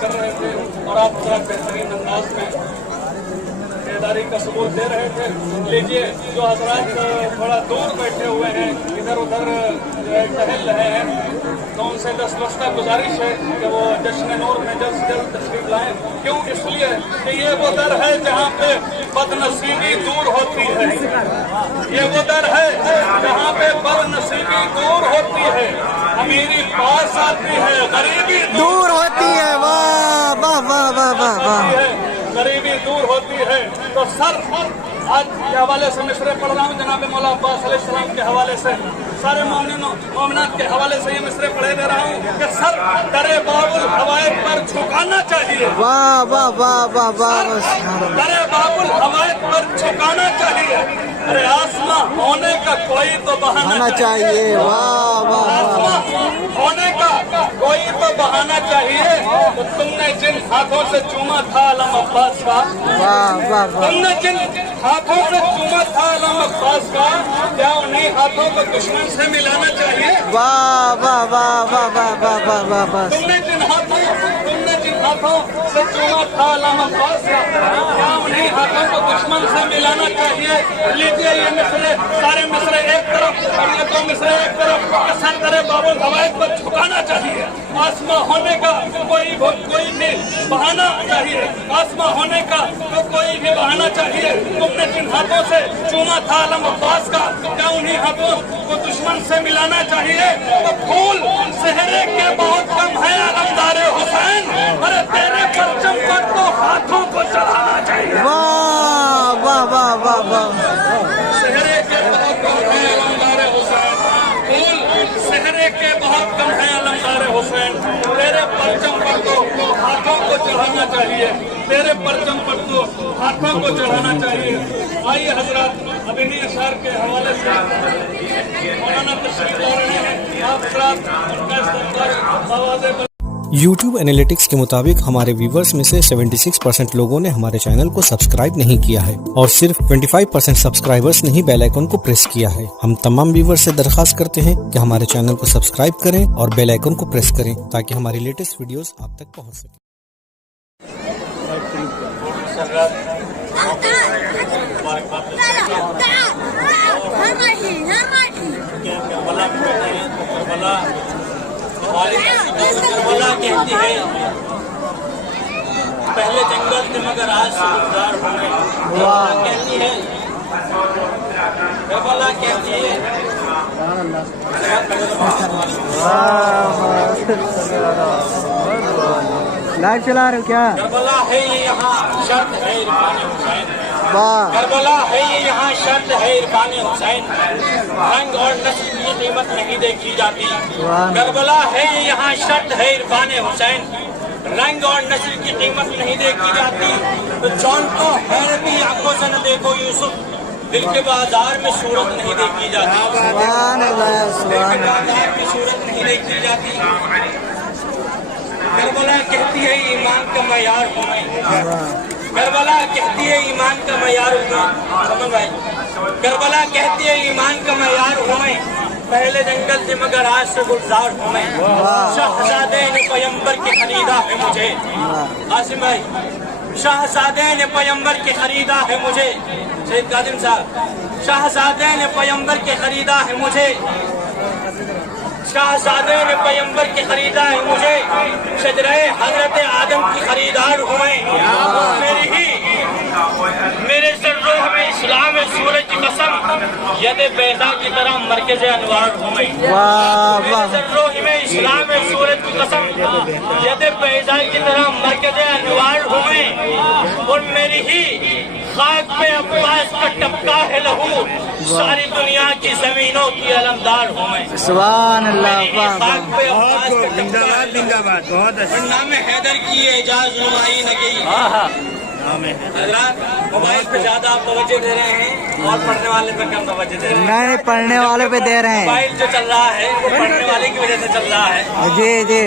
कर रहे थे और आप बड़ा बेहतरीन अंदाज में बेदारी का सबूत दे रहे थे। लीजिए, जो हजरात थोड़ा दूर बैठे हुए हैं, इधर उधर टहल रहे हैं, तो उनसे दस्तवस्ता गुजारिश है कि वो जश्न नूर में जल्द से जल्द तशरीफ लाएं। क्यों? इसलिए कि ये वो दर है जहाँ पे बदनसीबी दूर होती है। ये वो दर है जहाँ पे बदनसीबी दूर होती है, अमीरी पास आती है, गरीबी दूर होती है। वाह वाह वाह वाह वाह वाह। गरीबी दूर होती है। तो सर आज के हवाले से मिसरे पढ़ रहा हूँ, जनाब मौला अब्बास अलैहिस्सलाम के हवाले से, सारे मोमिनात के हवाले से ये मिसरे पढ़े दे रहा हूँ कि सर दरे बाबुल हवायत पर झुकाना चाहिए। वाह वाह वाह वाह वाह। दरे बाबुल हवायत पर झुकाना चाहिए। अरे आसमां होने का कोई तो बहाना चाहिए। वाह वाह। आसमां होने का कोई तो बहाना चाहिए। तो तुमने जिन हाथों से चूमा था आलम अब्बास का, वाह वाह वाह। तुमने जिन हाथों से चूमा था आलम अब्बास का, क्या उन्हीं हाथों को दुश्मन से मिलाना चाहिए? वाह वाह वाह वाह वाह वाह वाह वाह वाह। तुमने जिन हाथों से चूमा था आलम अब्बास का, क्या उन्हीं हाथों को दुश्मन से मिलाना चाहिए? लीजिए ये मिसरे, सारे मिसरे एक तरफ और ये दो मिसरे एक तरफ, सर करे बाबुल हवायत पर झुकाना चाहिए। आसमां होने का कोई भी बहाना चाहिए। आसमां होने का कोई भी बहाना चाहिए। तुमने जिन हाथों से चूमा था आलम अब्बास का, क्या उन्हीं हाथों को दुश्मन से मिलाना चाहिए? तो फूल सेहरे के बहुत कम है अलमदारे हुसैन, अरे तेरे परचम पर तो हाथों को चढ़ाना चाहिए। वाह वाह वाह वाह वाह। सेहरे के बहुत कम है अलमदारे हुसैन, फूल सेहरे के बहुत कम है अलमदारे हुसैन, तेरे परचम पर तो हाथों को चढ़ाना चाहिए। तेरे परचम पर तो हाथों को चढ़ाना चाहिए। आइए हजरात, अब इन्हीं अशार के हवाले से मौलाना तशरीफ ला रहे हैं। आप हजरात उनका इस्तकबाल आवाज़ पर। YouTube एनालिटिक्स के मुताबिक हमारे व्यूवर्स में से 76% लोगों ने हमारे चैनल को सब्सक्राइब नहीं किया है और सिर्फ 25% सब्सक्राइबर्स ने ही बेल आइकन को प्रेस किया है। हम तमाम व्यूवर्स से दरखास्त करते हैं कि हमारे चैनल को सब्सक्राइब करें और बेल आइकन को प्रेस करें ताकि हमारी लेटेस्ट वीडियोस आप तक पहुंच सके। करबला कहती है पहले जंगल थे मगर आज समझदार हो गए। कहती है करबला कहती है लाइव चला रहे हो क्या? करबला है ये यहाँ शर्त है इरफान हुसैन। वाह। करबला है ये यहाँ शर्त है इरफान हुसैन, रंग और नस्ल की कीमत नहीं देखी जाती। करबला है ये यहाँ शर्त है इरफान हुसैन, रंग और नस्ल की कीमत नहीं देखी जाती। तो जौन को हैरती आंखों से न देखो यूसुफ, दिल के बाजार में सूरत नहीं देखी जाती। दिल के बाजार में सूरत नहीं देखी जाती। करबला कहती है ईमान का मयार हूँ मैं। करबला कहती है ईमान का मयार हूँ मैं। समझ भाई, करबला कहती है ईमान का मयार हूँ मैं, पहले जंगल से मगर आज से गुलजार हूँ मैं। शाहजादे ने पैगंबर के खरीदा है मुझे। आसिम भाई, शाहजादे ने पैगंबर के खरीदा है मुझे। सैयद काजिम साहब, शाहजादे ने पैगंबर के खरीदा है मुझे। शाहजादे ने पैगंबर के खरीदा है मुझे, शजरे हजरत आदम की खरीदार हूँ मैं। मेरे सर्रोह में इस्लाम सूरज की कसम, यदे बैदा की तरह मरकज़ अनवार हूँ मैं। मेरे सर्रोह में इस्लाम सूरज की कसम, यदे बैदा की तरह मरकज़ अनवार हूँ मैं। और मेरी ही खाक पे अब्बास का टपका है लहू, सारी दुनिया की जमीनों की अलमदार हूँ मैं। सुभान अल्लाह। खाक पे अब्बास का टपका जिंदाबाद। बहुत अच्छा। नाम हैदर की एजाज नुमाई न गई। मोबाइल पे ज्यादा आप तवज्जो दे रहे हैं और पढ़ने वाले पे कम तवज्जो दे रहे हैं। नहीं, पढ़ने वाले पे दे रहे हैं। मोबाइल जो चल रहा है वो पढ़ने वाले की वजह से चल रहा है। जी जी।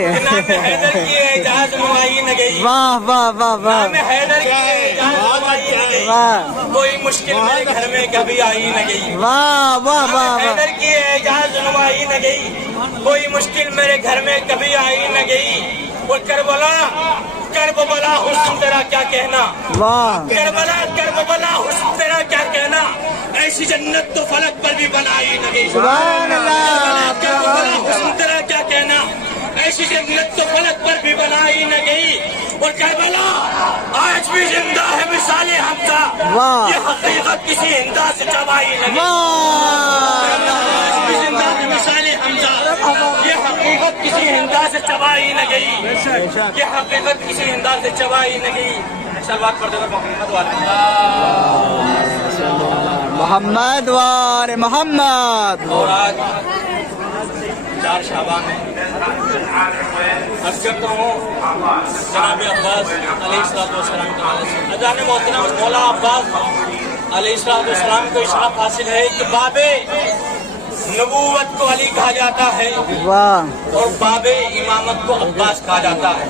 हैदर की एजाज नुमाई न गई। वाह वाह वाह वाह। हैदर की एजाज नुमाई न गई। वाह। कोई मुश्किल मेरे घर में कभी आई न गई। वाह वाह वाह। हैदर की एजाज नुमाई न गई, कोई मुश्किल मेरे घर में कभी आई न गई। वो करबला کربلا حسن تیرا کیا کہنا، واہ کربلا حسن تیرا کیا کہنا، ایسی جنت تو فلک پر بھی بنائی نہ گئی۔ سبحان اللہ، کربلا حسن تیرا کیا کہنا، ایسی جنت تو فلک پر بھی بنائی نہ گئی، اور کربلا آج بھی زندہ ہے مثال حمزہ، واہ یہ حقیقت کسی ہندا سے چبائی نہ گئی۔ واہ آج بھی زندہ ہے مثال حمزہ، یہ حقیقت کسی ہندا سے چبائی نہ گئی، یہ حقیقت کسی ہندا سے چبائی نہ گئی۔ سلوات پڑھ دے کر محمد والے محمد وار محمد۔ اور آج 4 شعبان ہے، عرض کرتا ہوں جناب عباس علیہ السلام کا اذان محترم مولا عباس علیہ السلام کو اشراف حاصل ہے کہ باب نبوت کو علی کہا جاتا ہے واہ اور باب امامت کو عباس کہا جاتا ہے۔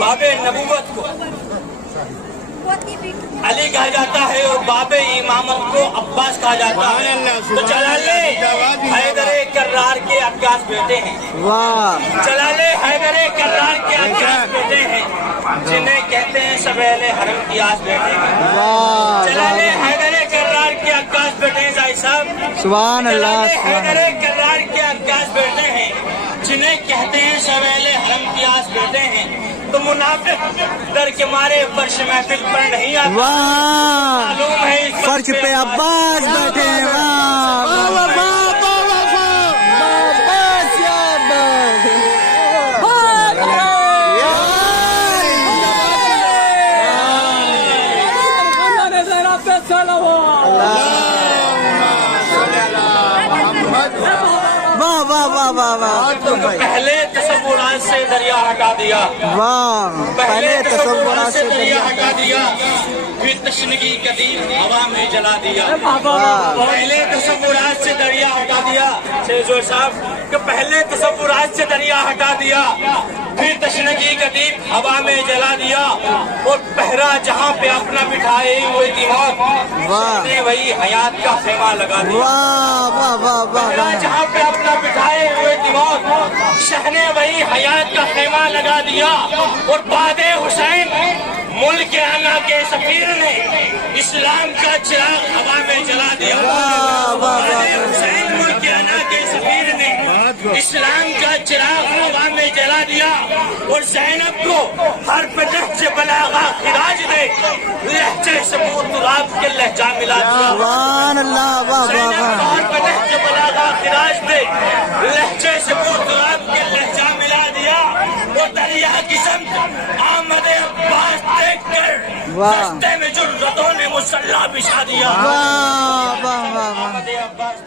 باب نبوت کو علی کہا جاتا ہے اور باب امامت کو عباس کہا جاتا ہے۔ تو جلال حیدر کرار کے عکاس بیٹے ہیں، واہ جلال حیدر کرار کے عکاس بیٹے ہیں، جنہیں کہتے ہیں سبیل حرم کی آس بیٹے ہیں۔ واہ جلال حیدر کرار کے عکاس بیٹے ہیں زاہد صاحب، سبحان اللہ جلال سبحان حیدر اللہ۔ کرار کے عکاس بیٹے ہیں، جنہیں کہتے ہیں سبیل حرم کی آس بیٹے ہیں۔ تو منافق ڈر کے مارے فرش محفل پر نہیں آتا، واہ معلوم ہے اس فرش پہ عباس بیٹھے ہیں، واہ واہ واہ واہ عباس یا عباس واہ واہ واہ واہ واہ پہلے تصورات سے دریا ہٹا دیا، واہ پہلے تصورات سے دریا ہٹا دیا، پھر تشنگی کا دین ہوا میں جلا دیا۔ پہلے تصورات سے دریا ہٹا دیا، شیخ صاحب کہ پہلے تصورات سے دریا ہٹا دیا، پھر تشنگی کا دین ہوا میں جلا دیا، اور پہرا جہاں پہ اپنا بٹھائے ہوئے دماغ نے وہی حیات کا خیمہ لگا دیا۔ واہ واہ واہ پہرا واہ جہاں پہ اپنا بٹھائے ہوئے دماغ شاہ نے وہی حیات کا خیمہ لگا دیا، اور بعد حسین ملک آنا کے سفیر نے اسلام کا چراغ ہوا میں جلا دیا۔ بعد حسین ملک آنا کے سفیر نے اسلام کا چراغ ہوا میں جلا دیا، اور زینب کو ہر پہ لہجے بلاغا خراج دے لہجے ثبوت رات کے لہجہ ملا دیا۔ سبحان اللہ واہ واہ زینب واہ کو ہر پہ لہجے بلاغا خراج دے لہجے ثبوت رات کے لہجہ ملا دیا، وہ دریا کی سمت آمد عباس دیکھ کر رستے میں جرتوں نے مسلح بچھا دیا۔ واہ واہ واہ واہ آمد عباس